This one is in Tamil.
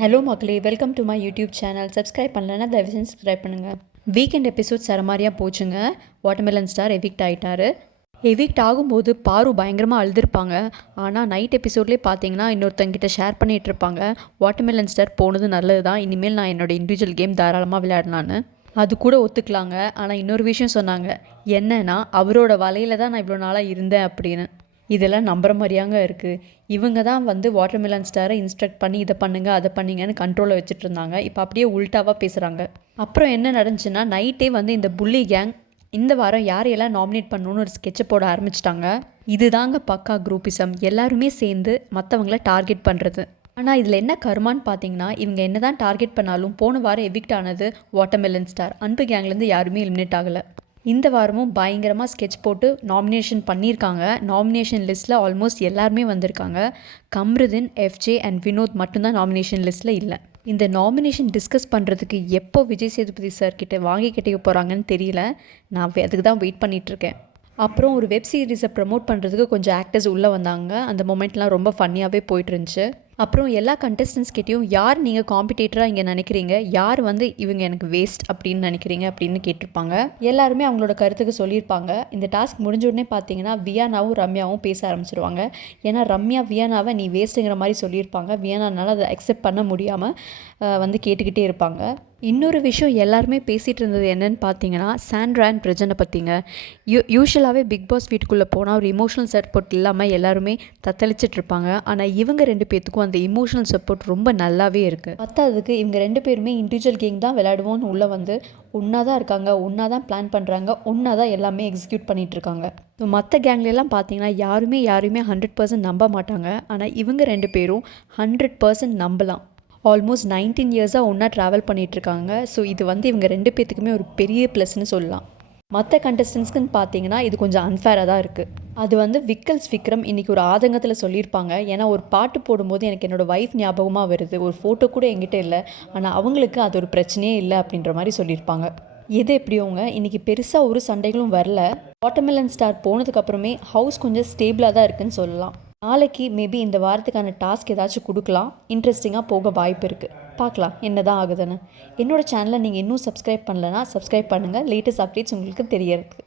ஹலோ மக்களே, welcome to my YouTube channel. Subscribe பண்ணலன்னா தயவு செஞ்சு சப்ஸ்கிரைப் பண்ணுங்கள். வீக்கெண்ட் எபிசோட் சரமாரியாக போச்சுங்க. வாட்டர்மெலன் ஸ்டார் எவிக்ட் ஆகிட்டாரு. எவிக்ட் ஆகும்போது பாரு பயங்கரமாக அழுதுருப்பாங்க. ஆனால் நைட் எபிசோட்லேயே பார்த்தீங்கன்னா இன்னொருத்தங்கிட்ட ஷேர் பண்ணிகிட்டு இருப்பாங்க. வாட்டர்மெலன் ஸ்டார் போனது நல்லது தான், இனிமேல் நான் என்னோடய இண்டிவிஜுவல் கேம் தாராளமாக விளையாடலான்னு. அது கூட ஒத்துக்கலாங்க. ஆனால் இன்னொரு விஷயம் சொன்னாங்க, என்னன்னா அவரோட வலையில் தான் நான் இவ்வளோ நாளாக இருந்தேன் அப்படின்னு. இதெல்லாம் நம்புற மாதிரியாங்க இருக்குது. இவங்க தான் வந்து வாட்டர்மெலன் ஸ்டாரை இன்ஸ்ட்ரக்ட் பண்ணி இதை பண்ணுங்க அதை பண்ணிங்கன்னு கண்ட்ரோலில் வச்சுட்டு இருந்தாங்க. இப்போ அப்படியே உல்ட்டாவாக பேசுகிறாங்க. அப்புறம் என்ன நடந்துச்சுன்னா, நைட்டே வந்து இந்த புள்ளி கேங் இந்த வாரம் யாரையெல்லாம் நாமினேட் பண்ணணுன்னு ஒரு ஸ்கெட்சை போட ஆரம்பிச்சிட்டாங்க. இது தாங்க பக்கா குரூப்பிசம். எல்லாருமே சேர்ந்து மற்றவங்கள டார்கெட் பண்ணுறது. ஆனால் இதில் என்ன கருமான்னு பார்த்தீங்கன்னா, இவங்க என்ன தான் டார்கெட் பண்ணாலும் போன வாரம் எவிக்ட் ஆனது வாட்டர்மெலன் ஸ்டார். அன்பு கேங்லேருந்து யாருமே எலிமினேட் ஆகலை. இந்த வாரமும் பயங்கரமாக ஸ்கெட்ச் போட்டு நாமினேஷன் பண்ணியிருக்காங்க. நாமினேஷன் லிஸ்ட்டில் ஆல்மோஸ்ட் எல்லாருமே வந்திருக்காங்க. கம்ருதீன், எஃப்ஜே அண்ட் வினோத் மட்டும்தான் நாமினேஷன் லிஸ்ட்டில் இல்லை. இந்த நாமினேஷன் டிஸ்கஸ் பண்ணுறதுக்கு எப்போ விஜய் சேதுபதி சார் கிட்ட வாங்கிக்கிட்டே போகிறாங்கன்னு தெரியல. நான் அதுக்கு தான் வெயிட் பண்ணிகிட்ருக்கேன். அப்புறம் ஒரு வெப் சீரிஸை ப்ரமோட் பண்ணுறதுக்கு கொஞ்சம் ஆக்டர்ஸ் உள்ளே வந்தாங்க. அந்த மொமெண்ட்லாம் ரொம்ப ஃபன்னியாகவே போயிட்டு இருந்துச்சு. அப்புறம் எல்லா கண்டஸ்டன்ஸ் கிட்டேயும் யார் நீங்கள் காம்படிட்டராக இங்கே நினைக்கிறீங்க, யார் வந்து இவங்க எனக்கு வேஸ்ட் அப்படின்னு நினைக்கிறீங்க அப்படின்னு கேட்டிருப்பாங்க. எல்லாருமே அவங்களோட கருத்துக்கு சொல்லியிருப்பாங்க. இந்த டாஸ்க் முடிஞ்ச உடனே பார்த்தீங்கன்னா வியானாவும் ரம்யாவும் பேச ஆரம்பிச்சிருவாங்க. ஏன்னா ரம்யா வியானாவை நீ வேஸ்ட்டுங்கிற மாதிரி சொல்லியிருப்பாங்க. வியானானால அதை அக்செப்ட் பண்ண முடியாமல் வந்து கேட்டுக்கிட்டே இருப்பாங்க. இன்னொரு விஷயம் எல்லாருமே பேசிகிட்டு இருந்தது என்னன்னு பார்த்தீங்கன்னா, சாண்ட்ரா அண்ட் பிரஜனை பற்றிங்க. யூஷுவலாகவே பிக் பாஸ் வீட்டுக்குள்ளே போனால் ஒரு இமோஷனல் சப்போர்ட் இல்லாமல் எல்லாருமே தத்தளிச்சிட்டு இருப்பாங்க. ஆனால் இவங்க 2 பேத்துக்கும் அந்த இமோஷனல் சப்போர்ட் ரொம்ப நல்லாவே இருக்குது. பத்தாவதுக்கு இவங்க 2 பேருமே இண்டிவிஜுவல் கேம் தான் விளையாடுவோன்னு உள்ளே வந்து ஒன்றா தான் இருக்காங்க, ஒன்றா தான் பிளான் பண்ணுறாங்க, ஒன்றா தான் எல்லாமே எக்ஸிக்யூட் பண்ணிகிட்ருக்காங்க. ஸோ மற்ற கேங்லெலாம் பார்த்தீங்கன்னா யாருமே 100% நம்ப மாட்டாங்க. ஆனால் இவங்க 2 பேரும் 100% நம்பலாம். ஆல்மோஸ்ட் 19 இயர்ஸாக ஒன்றா ட்ராவல் பண்ணிகிட்ருக்காங்க. ஸோ இது வந்து இவங்க 2 பேத்துக்குமே ஒரு பெரிய ப்ளஸ்ன்னு சொல்லலாம். மற்ற கண்டஸ்டன்ஸ்க்குன்னு பார்த்தீங்கன்னா இது கொஞ்சம் அன்ஃபேராக தான் இருக்குது. அது வந்து விக்ரம் இன்றைக்கி ஒரு ஆதங்கத்தில் சொல்லியிருப்பாங்க. ஏன்னா ஒரு பாட்டு போடும்போது எனக்கு என்னோடய ஒய்ஃப் ஞாபகமாக வருது, ஒரு ஃபோட்டோ கூட என்கிட்ட இல்லை, ஆனால் அவங்களுக்கு அது ஒரு பிரச்சனையே இல்லை அப்படின்ற மாதிரி சொல்லியிருப்பாங்க. எது எப்படியோங்க இன்றைக்கி பெருசாக ஒரு சண்டைகளும் வரல. வாட்டர்மெலன் ஸ்டார் போனதுக்கப்புறமே ஹவுஸ் கொஞ்சம் ஸ்டேபிளாக தான் இருக்குதுன்னு சொல்லலாம். நாளைக்கு மேபி இந்த வாரத்துக்கான டாஸ்க் ஏதாச்சும் கொடுக்கலாம். இன்ட்ரெஸ்டிங்காக போக வாய்ப்பு இருக்குது. பார்க்கலாம் என்ன தான் ஆகுதுன்னு. என்னோடய சேனலை நீங்கள் இன்னும் சப்ஸ்கிரைப் பண்ணலைன்னா சப்ஸ்கிரைப் பண்ணுங்கள். லேட்டஸ்ட் அப்டேட்ஸ் உங்களுக்கு தெரியறதுக்கு.